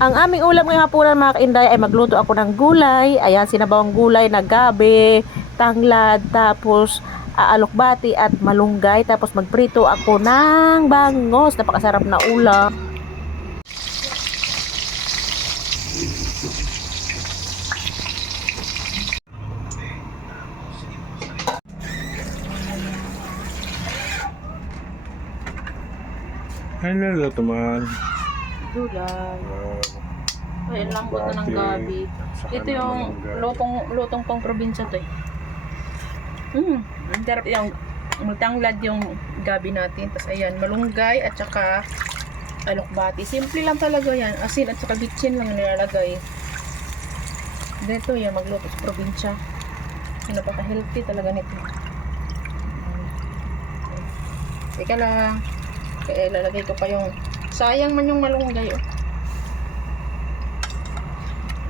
Ang aming ulam ngayong hapunan mga kainday ay magluto ako ng gulay. Ayan, sinabawang gulay na gabi, tanglad, tapos alokbati at malunggay. Tapos magprito ako ng bangos. Napakasarap na ulam. Ay, naluluto man. Gulay. Ay, lambot na ng gabi. Ito yung lutong pang probinsya to eh. Ang sarap yung magtanglad yung gabi natin. Tapos ayan, malunggay at saka alokbati. Simple lang talaga yan. Asin at saka bitchin lang nilalagay. Dito yan, magluto sa probinsya. Napaka-healthy talaga nito. Teka lang. Kaya lalagay ko pa yung sayang man yung malunggay oh.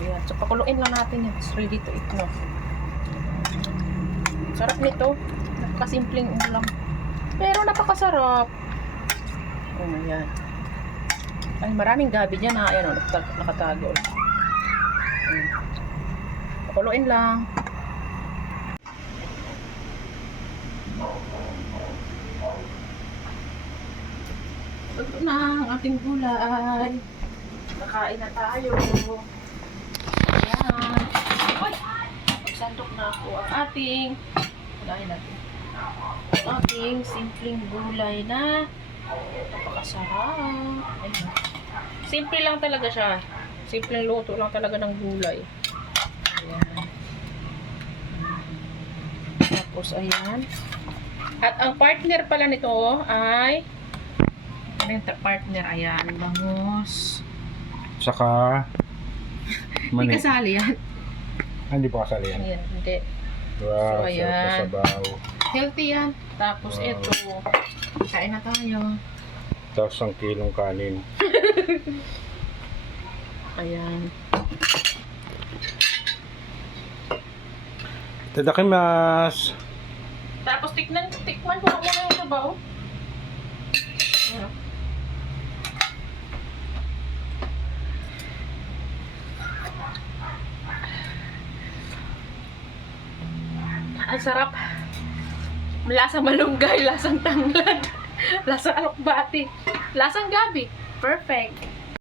Ayan, so pakuluin lang natin yan. It's ready to eat na. Sarap nito. Napakasimpleng ulam. Pero napakasarap. Oh, ayan. Ay, maraming gabi dyan ha. Ayan o, nakatago. Ayan. Pakuluin lang. Ito na ang ating gulay. Nakain na tayo. Ayan. Uy! Magsandok na ako ang ating simpleng gulay na napakasarap. Ayan. Simple lang talaga siya. Simpleng luto lang talaga ng gulay. Ayan. Tapos ayan. At ang partner pala nito ay ano yung partner? Ayan, bangus. Saka Hindi kasali yan. Hindi pa kasali yan. Ayan, hindi. Wow, So, ayan. sarap na sabaw. Healthy yan. Tapos Wow. ito, kain na tayo. Tapos 1 kilong kanin. Ayan. Tadakimasu. Tapos tikman ko na muna yung sabaw. Ayan. Ang sarap. Lasang malunggay, lasang tanglad, lasang alokbati, lasang gabi. Perfect.